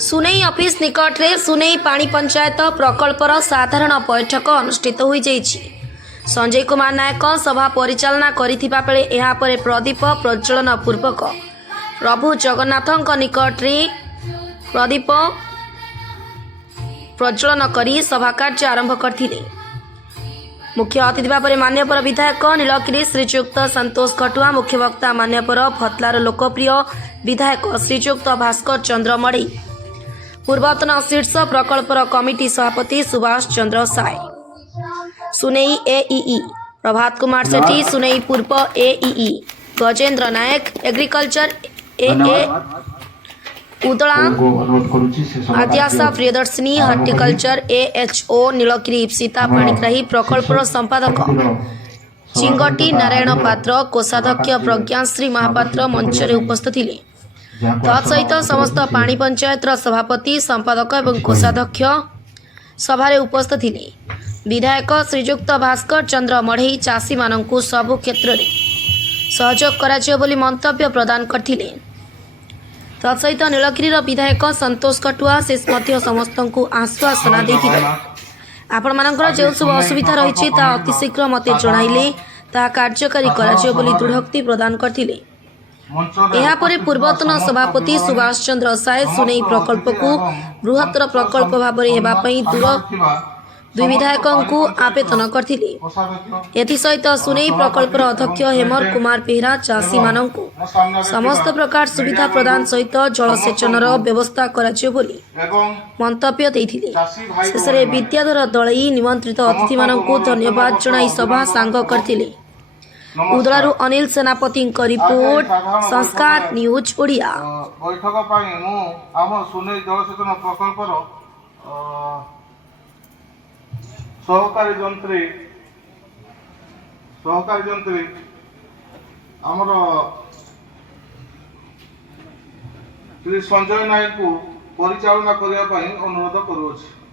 सुनेई office निकट रे सुनेई पानी पंचायत प्रकल्पर साधारण बैठक अनुष्ठित हो संजय कुमार नायक सभा परिचालना करिथिबा बेले एहा परे प्रदीप प्रज्वलन पूर्वक प्रभु जगन्नाथक निकट रे प्रदीप प्रज्वलन करी सभा कार्य आरंभ करथिले। मुख्य अतिथि भाव में मान्यवर विधायक नीलगिरी श्रीजुक्त संतोष खटुआ, मुख्य वक्ता मान्यवर भतलार लोकप्रिय विधायक श्रीजुक्त भास्कर चंद्र मड़ी, पूर्वतन शीर्ष प्रकल्पर कमिटी सभापति सुभाष चंद्र साय, सुनेई एईई प्रभात कुमार सेठी, सुनेई पूर्व एईई गजेंद्र नायक, एग्रीकल्चर एए उदला आद्याशा प्रियदर्शिनी, हॉर्टिकल्चर एएचओ नीलगिरी इप्सिता पाणिग्राही, प्रकल्पर संपादक चिंगटी नारायण पात्र, कोषाध्यक्ष प्रज्ञाश्री महापात्र मंचरे उपस्थित थिले। तत्सहित समस्त पाणी पंचायत सभापति संपादक और कोषाध्यक्ष सभारे उपस्थित थिले। विधायक श्रीजुक्त भास्कर चंद्र मढ़ई चाषी मानकु सबु क्षेत्र में सहयोग कराजियो बोली मंतव्य प्रदान करथिले। तत्सहित नीलगिरी विधायक संतोष खटुआ से समस्त को आश्वासना देथिले। आपण मानकर जो सब असुविधा रही अतिशीघ्र मते जणाइले ता कार्यकारी कराजियो बोली दृढ़ोक्ति प्रदान करथिले। एहा परे पूर्वतन सभापति सुभाष चंद्र साय सुनेई प्रकल्प को बृहत्तर प्रकल्प भाव में हेबा पई दुई विधायकों को आवेदन करथिले। एथिसहित सुनेई प्रकल्पर अध्यक्ष हेमर कुमार बेहरा चाषी मानकु समस्त प्रकार सुविधा प्रदान सहित जलसेचनर व्यवस्था कराजियो बोली मंतव्य देथिले। शेषे विद्याधर दलई निमंत्रित अतिथि मानकु धन्यवाद जणाई सभा सांग करथिले। उदलारू अनिल सेनापति रिपोर्ट संस्कार न्यूज ओडिया। बैठक आम सुनेई जलसेचन प्रकल्पर सहकारी जंत्री आमर श्री संजय नायक को परिचालना करने अनुरोध करुच्छे।